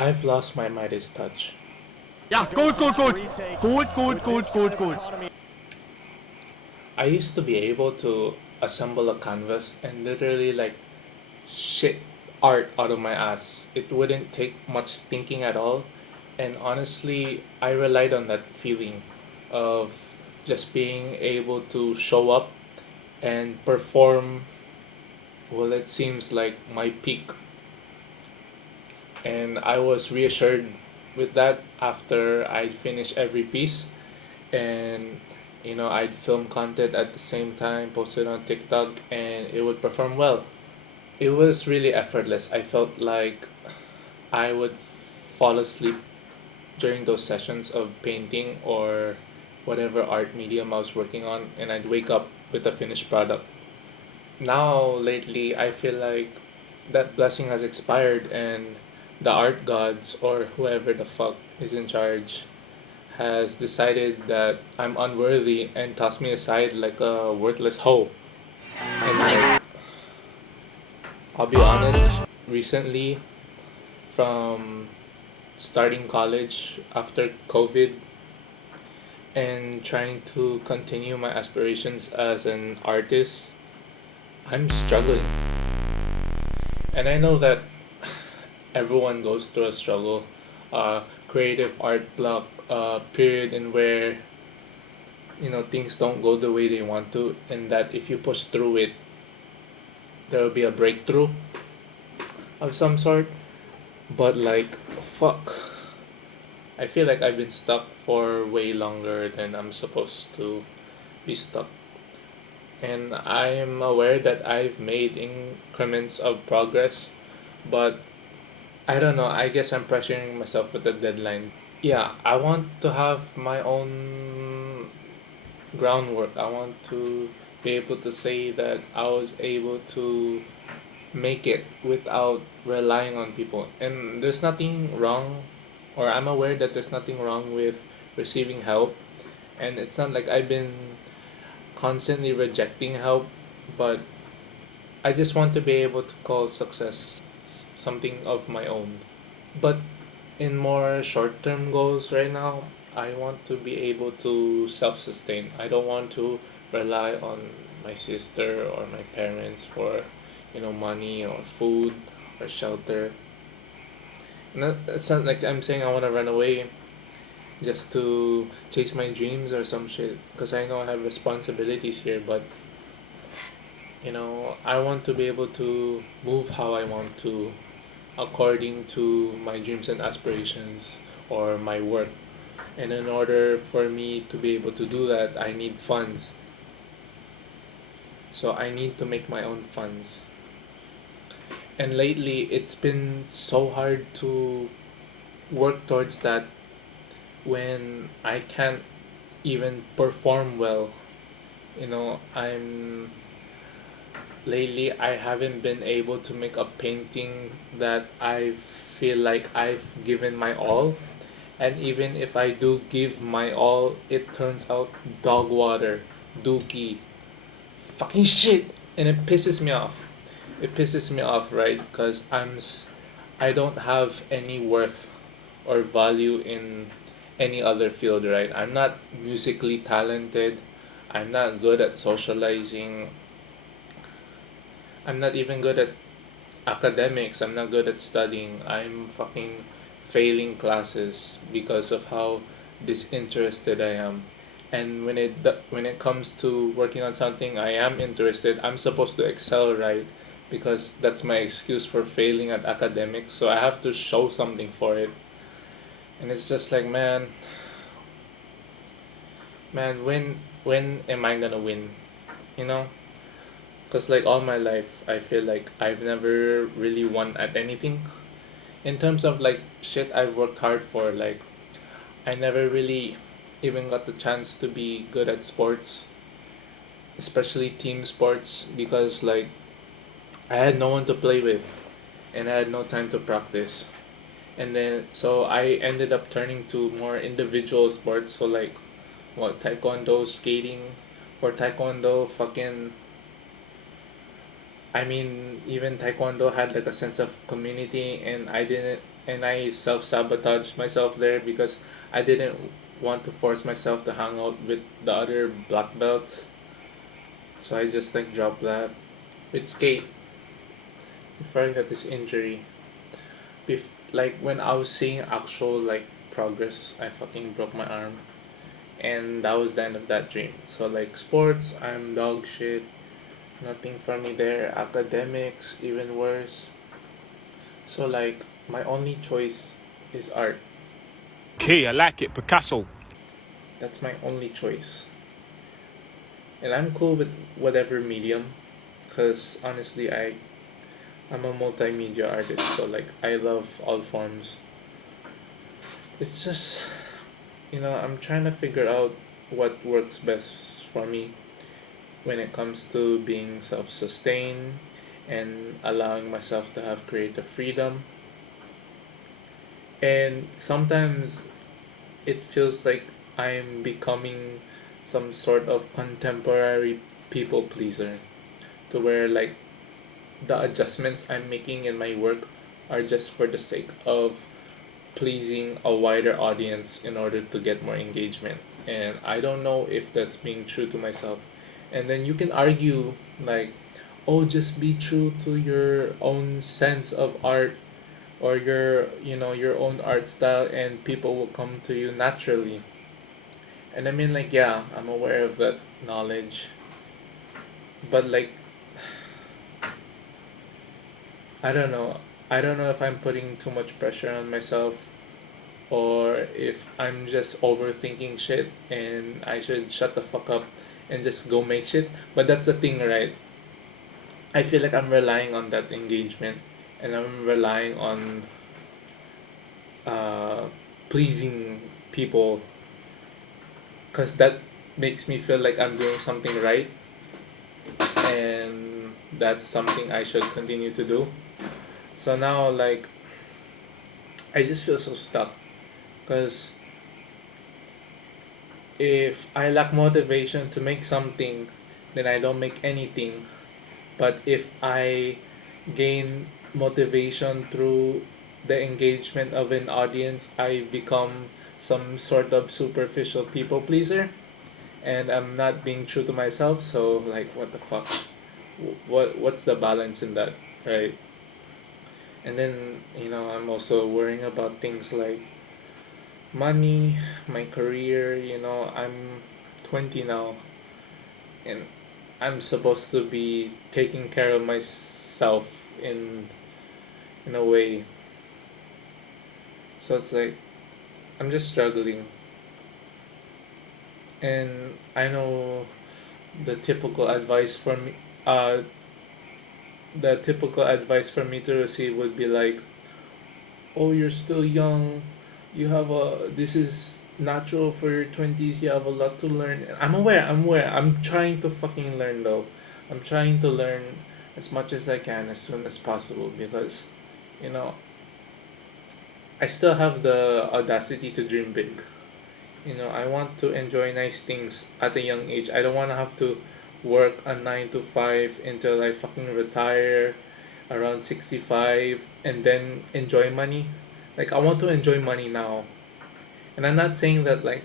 I've lost my Midas touch. Yeah, good, good, good. Good, good, good, good, good. I used to be able to assemble a canvas and literally like shit art out of my ass. It wouldn't take much thinking at all. And honestly, I relied on that feeling of just being able to show up and perform, well, it seems like my peak. And I was reassured with that after I finished every piece. And I'd film content at the same time, post it on TikTok, and it would perform well. It was really effortless. I felt like I would fall asleep during those sessions of painting or whatever art medium I was working on, and I'd wake up with a finished product. Now, lately, I feel like that blessing has expired, and the art gods or whoever the fuck is in charge has decided that I'm unworthy and tossed me aside like a worthless hoe. And like, I'll be honest, recently, from starting college after COVID and trying to continue my aspirations as an artist, I'm struggling. And I know that everyone goes through a struggle, creative art block, period in where things don't go the way they want to, and that if you push through it, there will be a breakthrough of some sort. But like, fuck, I feel like I've been stuck for way longer than I'm supposed to be stuck. And I'm aware that I've made increments of progress, but I don't know, I guess I'm pressuring myself with the deadline. Yeah, I want to have my own groundwork. I want to be able to say that I was able to make it without relying on people. And there's nothing wrong, or I'm aware that there's nothing wrong with receiving help. And it's not like I've been constantly rejecting help, but I just want to be able to call success something of my own. But in more short term goals right now, I want to be able to self sustain. I don't want to rely on my sister or my parents for money or food or shelter. It's not like I'm saying I want to run away just to chase my dreams or some shit, because I know I have responsibilities here, but I want to be able to move how I want to according to my dreams and aspirations or my work. And in order for me to be able to do that, I need funds. So I need to make my own funds. And lately, it's been so hard to work towards that when I can't even perform well. I'm lately I haven't been able to make a painting that I feel like I've given my all. And even if I do give my all, it turns out dog water, dookie, fucking shit, and it pisses me off. It pisses me off, right? Because I don't have any worth or value in any other field, right? I'm not musically talented. I'm not good at socializing. I'm not even good at academics. I'm not good at studying. I'm fucking failing classes because of how disinterested I am. And when it comes to working on something I am interested, I'm supposed to excel, right? Because that's my excuse for failing at academics. So I have to show something for it. And it's just like, man, when am I gonna win? You know? Because like all my life, I feel like I've never really won at anything. In terms of like shit I've worked hard for, like I never really even got the chance to be good at sports, especially team sports, because like I had no one to play with and I had no time to practice. And then so I ended up turning to more individual sports, so like what, taekwondo, skating. For taekwondo, fucking, I mean, even taekwondo had like a sense of community, and I didn't and I self sabotaged myself there because I didn't want to force myself to hang out with the other black belts. So I just like dropped that. With skate, before I got this injury, like when I was seeing actual like progress, I fucking broke my arm, and that was the end of that dream. So like sports, I'm dog shit. Nothing for me there. Academics, even worse. So like my only choice is art. Key, I like it. Picasso. That's my only choice. And I'm cool with whatever medium, cause honestly I'm a multimedia artist, so like I love all forms. It's just, I'm trying to figure out what works best for me when it comes to being self-sustained and allowing myself to have creative freedom. And sometimes it feels like I'm becoming some sort of contemporary people pleaser, to where like the adjustments I'm making in my work are just for the sake of pleasing a wider audience in order to get more engagement. And I don't know if that's being true to myself. And then you can argue like, oh, just be true to your own sense of art, or your own art style, and people will come to you naturally. And I mean, like, yeah, I'm aware of that knowledge, but like, I don't know. I don't know if I'm putting too much pressure on myself, or if I'm just overthinking shit and I should shut the fuck up and just go make shit. But that's the thing, right? I feel like I'm relying on that engagement, and I'm relying on uh, pleasing people, because that makes me feel like I'm doing something right, and that's something I should continue to do. So now, like, I just feel so stuck because if I lack motivation to make something, then I don't make anything. But if I gain motivation through the engagement of an audience, I become some sort of superficial people pleaser, and I'm not being true to myself. So like, what the fuck? What's the balance in that, right? And then I'm also worrying about things like money, my career. I'm 20 now, and I'm supposed to be taking care of myself in a way. So it's like I'm just struggling, and I know the typical advice for me. The typical advice for me to receive would be like, "Oh, you're still young. You have a This is natural for your 20s. You have a lot to learn." I'm aware. I'm aware. I'm trying to fucking learn though. I'm trying to learn as much as I can as soon as possible because, you know, I still have the audacity to dream big. I want to enjoy nice things at a young age. I don't want to have to work a 9 to 5 until I fucking retire around 65 and then enjoy money. Like, I want to enjoy money now. And I'm not saying that like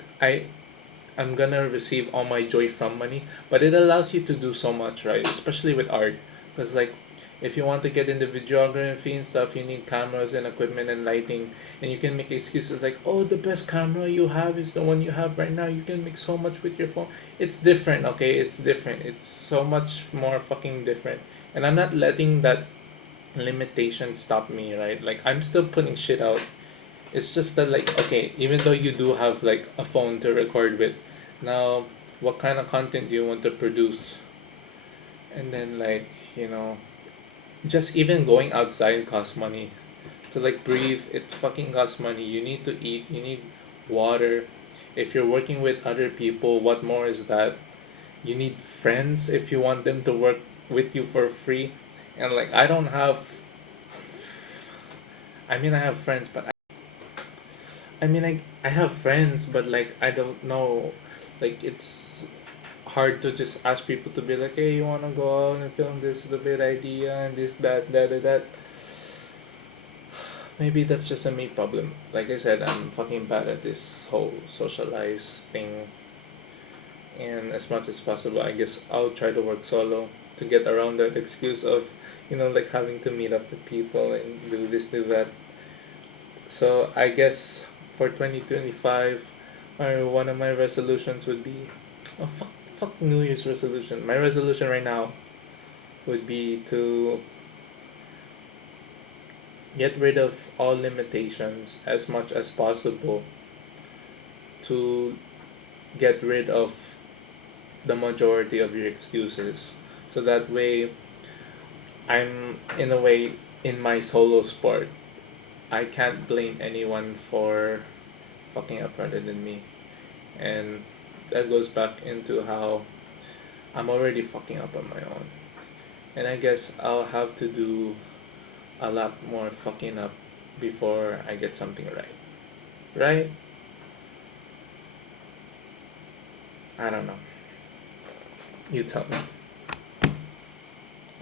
I'm gonna receive all my joy from money, but it allows you to do so much, right? Especially with art, because like if you want to get into videography and stuff, you need cameras and equipment and lighting, and you can make excuses like, "Oh, the best camera you have is the one you have right now. You can make so much with your phone." It's different, okay? It's different. It's so much more fucking different, and I'm not letting that limitation stop me, right? Like I'm still putting shit out. It's just that like, okay, even though you do have like a phone to record with, now what kind of content do you want to produce? And then like, just even going outside costs money. To like breathe, it fucking costs money. You need to eat, you need water. If you're working with other people, what more is that? You need friends if you want them to work with you for free. And like I mean I have friends, but I have friends, but like I don't know, like it's hard to just ask people to be like, hey, you wanna go out and film this stupid idea and this that that that that. maybe that's just a me problem. Like I said, I'm fucking bad at this whole socialize thing. And as much as possible, I guess I'll try to work solo to get around that excuse of, like having to meet up with people and do this, do that. So I guess for 2025, one of my resolutions would be, oh fuck New Year's resolution. My resolution right now would be to get rid of all limitations as much as possible, to get rid of the majority of your excuses. So that way, I'm in a way in my solo sport. I can't blame anyone for fucking up rather than me. And that goes back into how I'm already fucking up on my own. And I guess I'll have to do a lot more fucking up before I get something right. Right? I don't know. You tell me.